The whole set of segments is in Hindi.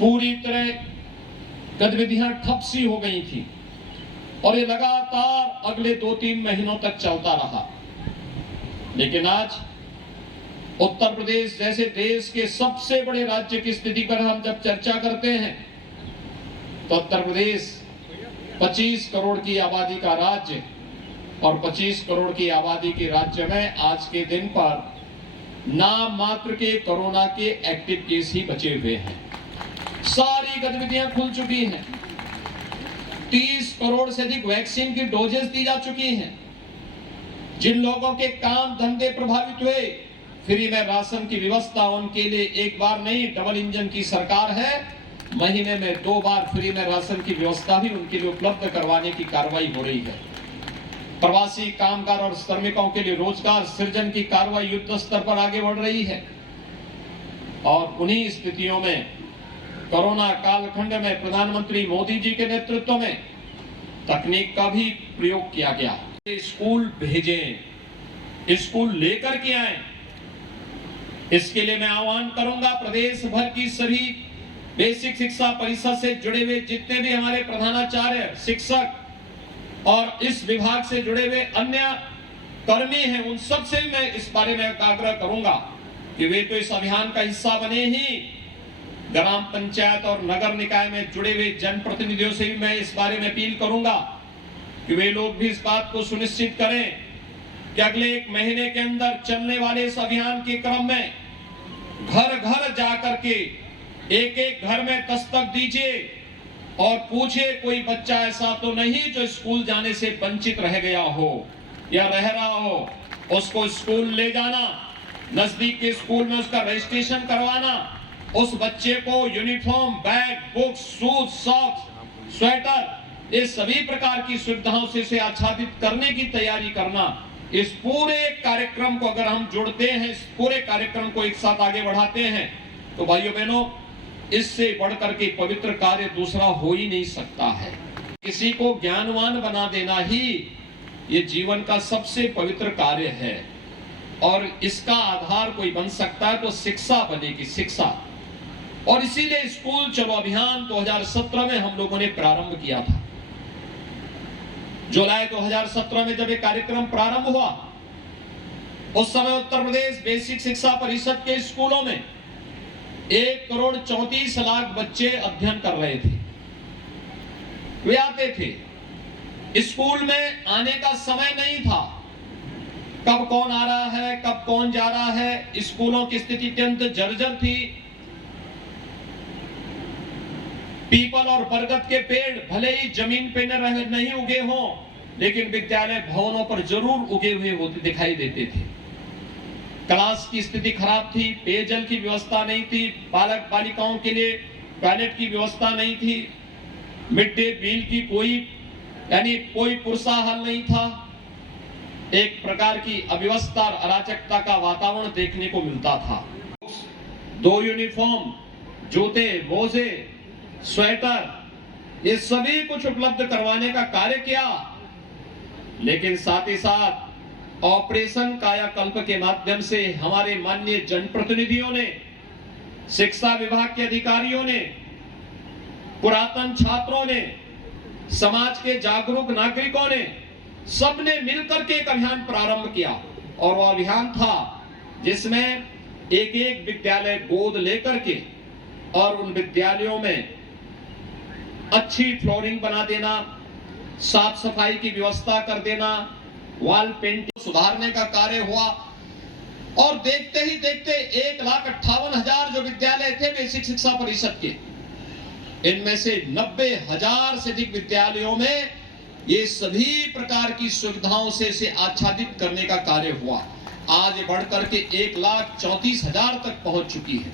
पूरी तरह गतिविधियां ठप सी हो गई थी और ये लगातार अगले 2-3 महीनों तक चलता रहा। लेकिन आज उत्तर प्रदेश जैसे देश के सबसे बड़े राज्य की स्थिति पर हम जब चर्चा करते हैं तो उत्तर प्रदेश 25 करोड़ की आबादी का राज्य और 25 करोड़ की आबादी के राज्य में आज के दिन पर नाम मात्र के कोरोना के एक्टिव केस ही बचे हुए हैं। सारी गतिविधियां खुल चुकी हैं। 30 करोड़ से अधिक वैक्सीन की डोजेस दी जा चुकी हैं। जिन लोगों के काम धंधे प्रभावित हुए, फ्री में राशन की व्यवस्था उनके लिए एक बार नहीं, डबल इंजन की सरकार है, महीने में 2 बार फ्री में राशन की व्यवस्था भी उनके लिए उपलब्ध करवाने की कार्रवाई हो रही है। प्रवासी कामगार और श्रमिकों के लिए रोजगार सृजन की कार्रवाई युद्ध स्तर पर आगे बढ़ रही है। और उन्हीं स्थितियों में कोरोना कालखंड में प्रधानमंत्री मोदी जी के नेतृत्व में तकनीक का भी प्रयोग किया गया। स्कूल भेजें, स्कूल लेकर के आए। इसके लिए मैं आह्वान करूंगा प्रदेश भर की सभी बेसिक शिक्षा परिषद से जुड़े हुए जितने भी हमारे प्रधानाचार्य, शिक्षक और इस विभाग से जुड़े हुए अन्य कर्मी हैं, उन सब से मैं इस बारे में आग्रह करूंगा कि वे तो इस अभियान का हिस्सा बने ही, ग्राम पंचायत और नगर निकाय में जुड़े हुए जनप्रतिनिधियों से भी मैं इस बारे में अपील करूंगा कि वे लोग भी इस बात को सुनिश्चित करें कि अगले 1 महीने के अंदर चलने वाले इस अभियान के क्रम में घर घर जाकर के एक घर में दस्तक दीजिए और पूछिए कोई बच्चा ऐसा तो नहीं जो स्कूल जाने से वंचित रह गया हो या रह रहा हो। उसको स्कूल ले जाना, नजदीक के स्कूल में उसका रजिस्ट्रेशन करवाना, उस बच्चे को uniform, bag, books, shoes, socks, sweater, ये सभी प्रकार की सुविधाओं से आच्छादित करने की तैयारी करना। इस पूरे कार्यक्रम को अगर हम जोड़ते हैं, इस पूरे कार्यक्रम को एक साथ आगे बढ़ाते हैं तो भाइयों बहनों, इससे बढ़कर के पवित्र कार्य दूसरा हो ही नहीं सकता है। किसी को ज्ञानवान बना देना ही ये जीवन का सबसे पवित्र कार्य है और इसका आधार कोई बन सकता है तो शिक्षा बनेगी, शिक्षा। और इसीलिए स्कूल चलो अभियान 2017 में हम लोगों ने प्रारंभ किया था। जुलाई 2017 में जब ये कार्यक्रम प्रारंभ हुआ, उस समय उत्तर प्रदेश बेसिक शिक्षा परिषद के स्कूलों में 1,34,00,000 बच्चे अध्ययन कर रहे थे। वे आते थे, स्कूल में आने का समय नहीं था। कब कौन आ रहा है, कब कौन जा रहा है। स्कूलों की स्थिति अत्यंत जर्जर थी। पीपल और बरगद के पेड़ भले ही जमीन पे नहीं उगे हों, लेकिन विद्यालय भवनों पर जरूर उगे हुए होते दिखाई देते थे। क्लास की स्थिति खराब थी, पेयजल की व्यवस्था नहीं थी, बालक बालिकाओं के लिए टॉयलेट की व्यवस्था नहीं थी, मिड डे मील की कोई पुरसाहल नहीं था। एक प्रकार की अव्यवस्था और अराजकता का वातावरण देखने को मिलता था। 2 यूनिफॉर्म, जूते, मोजे, स्वेटर, ये सभी कुछ उपलब्ध करवाने का कार्य किया। लेकिन साथ ही साथ ऑपरेशन कायाकल्प के माध्यम से हमारे माननीय जनप्रतिनिधियों ने, शिक्षा विभाग के अधिकारियों ने, पुरातन छात्रों ने, समाज के जागरूक नागरिकों ने, सबने मिलकर के एक अभियान प्रारंभ किया। और वह अभियान था जिसमें एक विद्यालय गोद लेकर के और उन विद्यालयों में अच्छी फ्लोरिंग बना देना, साफ सफाई की व्यवस्था कर देना, वॉल पेंटिंग सुधारने का कार्य हुआ। और देखते ही देखते 1,58,000 जो विद्यालय थे बेसिक शिक्षा परिषद के, इनमें से 90,000 से अधिक विद्यालयों में ये सभी प्रकार की सुविधाओं से आच्छादित करने का कार्य हुआ। आज बढ़कर के 1,34,000 तक पहुंच चुकी है।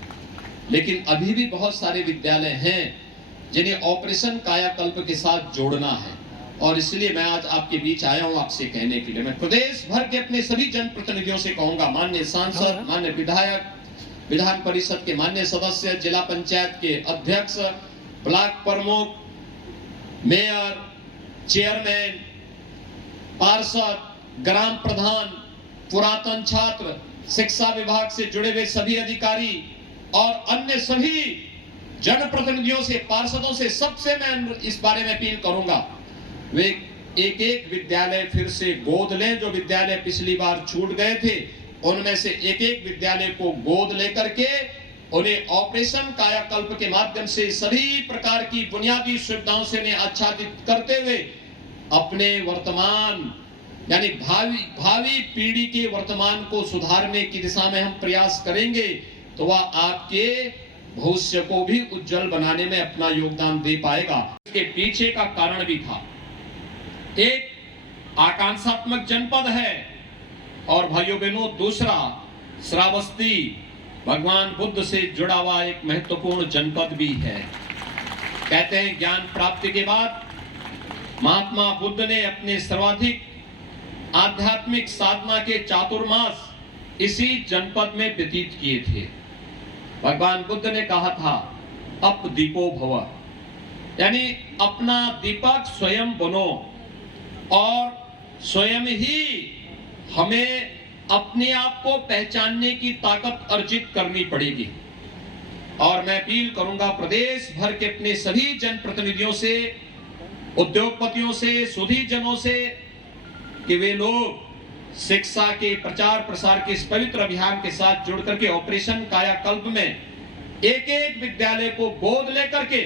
लेकिन अभी भी बहुत सारे विद्यालय हैं जिन्हें ऑपरेशन कायाकल्प के साथ जोड़ना है। और इसलिए मैं आज आपके बीच आया हूं आपसे कहने के लिए। मैं प्रदेश भर के अपने सभी जनप्रतिनिधियों से कहूंगा, माननीय सांसद, माननीय विधायक, विधान परिषद के माननीय सदस्य, जिला पंचायत के अध्यक्ष, ब्लॉक प्रमुख, मेयर, चेयरमैन, पार्षद, ग्राम प्रधान, पुरातन छात्र, शिक्षा विभाग से जुड़े हुए सभी अधिकारी और अन्य सभी जनप्रतिनिधियों से, पार्षदों से, सबसे मैं इस बारे में अपील करूंगा, वे एक एक विद्यालय फिर से गोद लें। जो विद्यालय पिछली बार छूट गए थे, उनमें से एक एक विद्यालय को गोद लेकर के उन्हें ऑपरेशन कायाकल्प के माध्यम से सभी प्रकार की बुनियादी सुविधाओं से उन्हें आच्छादित करते हुए अपने वर्तमान यानी भावी पीढ़ी के वर्तमान को सुधारने की दिशा में हम प्रयास करेंगे, तो वह आपके भविष्य को भी उज्जवल बनाने में अपना योगदान दे पाएगा। इसके पीछे का कारण भी था, एक आकांक्षात्मक जनपद है और भाइयों बहनों दूसरा श्रावस्ती भगवान बुद्ध से जुड़ा हुआ एक महत्वपूर्ण जनपद भी है। कहते हैं ज्ञान प्राप्ति के बाद महात्मा बुद्ध ने अपने सर्वाधिक आध्यात्मिक साधना के चातुर्मास इसी जनपद में व्यतीत किए थे। भगवान बुद्ध ने कहा था अप दीपो भव, यानी अपना दीपक स्वयं बनो और स्वयं ही हमें अपने आप को पहचानने की ताकत अर्जित करनी पड़ेगी। और मैं अपील करूंगा प्रदेश भर के अपने सभी जनप्रतिनिधियों से, उद्योगपतियों से, सुधीजनों से कि वे लोग शिक्षा के प्रचार प्रसार के इस पवित्र अभियान के साथ जुड़ करके ऑपरेशन कायाकल्प में एक एक विद्यालय को गोद लेकर के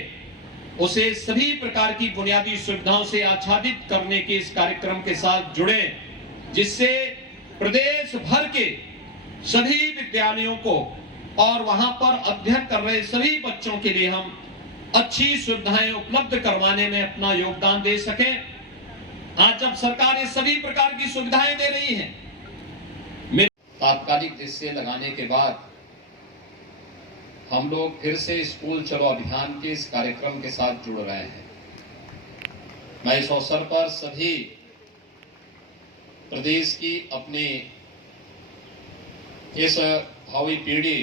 उसे सभी प्रकार की बुनियादी सुविधाओं से आच्छादित करने के इस कार्यक्रम के साथ जुड़े, जिससे प्रदेश भर के सभी विद्यालयों को और वहां पर अध्ययन कर रहे सभी बच्चों के लिए हम अच्छी सुविधाएं उपलब्ध करवाने में अपना योगदान दे सकें। आज जब सरकार ये सभी प्रकार की सुविधाएं दे रही है, तात्कालिक दृष्टि लगाने के बाद हम लोग फिर से स्कूल चलो अभियान के इस कार्यक्रम के साथ जुड़ रहे हैं। मैं इस अवसर पर सभी प्रदेश की अपनी इस भावी पीढ़ी